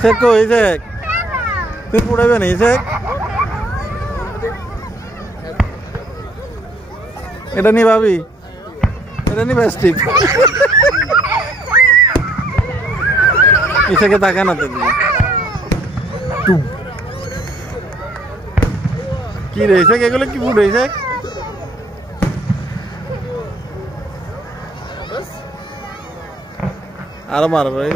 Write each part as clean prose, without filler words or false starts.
ইসেক কো ইসেক তুই পুড়াবে না ইসেক এটা নি ভাবি এটা নি প্লাস্টিক ইসেকে তাকা না দেখবি কি রে ইসেক এগুলো কি ফুড ইসেক আরো মারবে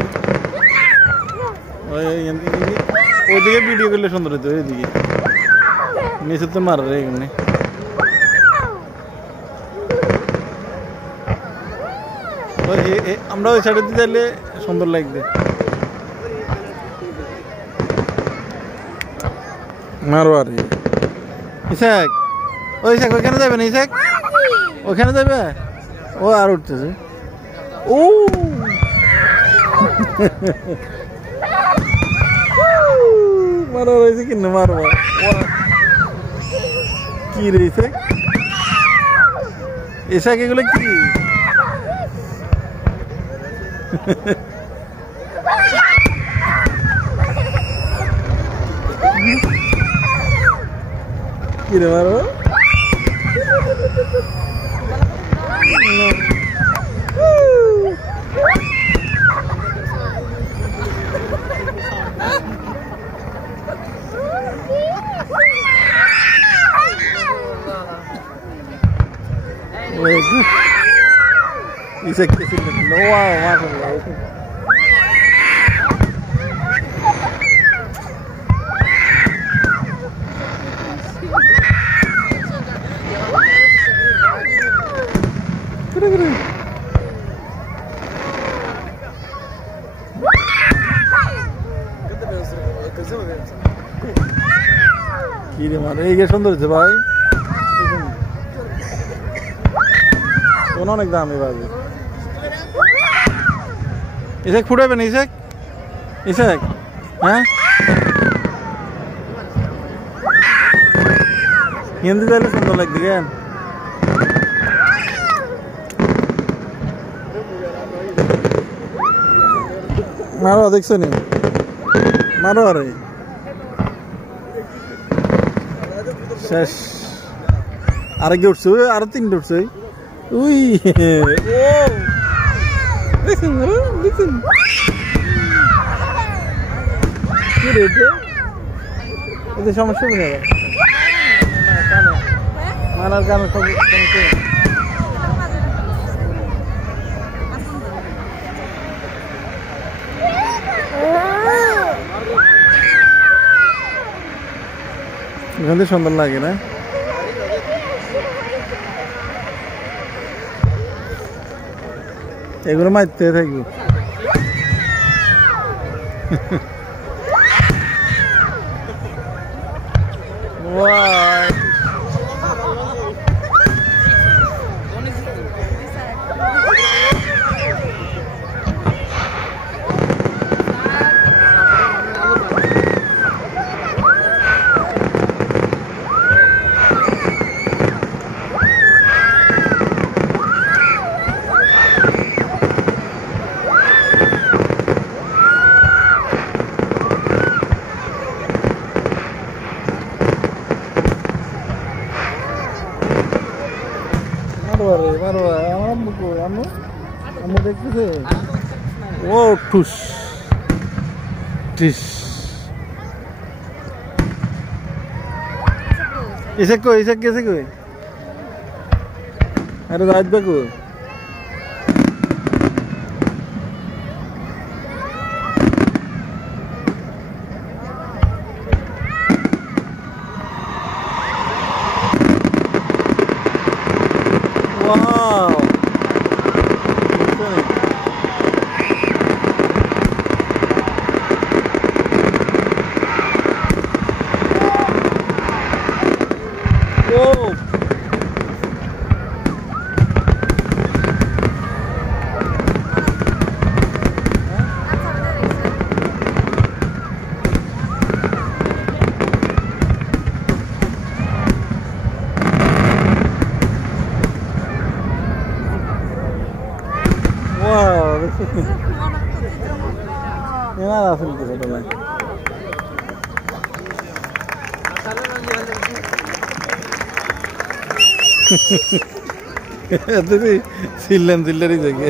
ওইদিকে ভিডিও করলে সুন্দর হতো ওইদিকে নিচে তো মারবে এখানে আমরা ওই সাইডে দিয়ে যাইলে সুন্দর লাগবে মারো আর ইসাক ও ইসাক ওইখানে যাবে না ইসাক ওইখানে যাবে ও আর উঠতেছে ও মারা রয়েছে কিন্তু মারবো কি রয়েছে ইসাক এগুলো কি কি রে মারো Isek isek wow mashallah kere কি রে মানে এই যে সুন্দর হচ্ছে ভাই অনেক দামি বাজে ইসেক ফুটাবেন ইসেক ইসেক হ্যাঁ হিন্দি দিলে সুন্দর লাগবে কেন মারো দেখছো নি মারো আরে শেষ আরেক উঠছে আরো তিনটে উঠছে উই ও দেখুন দেখুন কি রে এতে সমস্যা নেই মানার কারণে সব সমস্যা এখান থেকে সুন্দর লাগে না এগুলো মারতে থাকবো দেখতেছে ও ঠুস টিস ইসে কই ইসে কেসে কই আরে রাত বাকু wow এনার আসল কি ছোটবেলায় দিদি ছিললেন দিল্লারই থেকে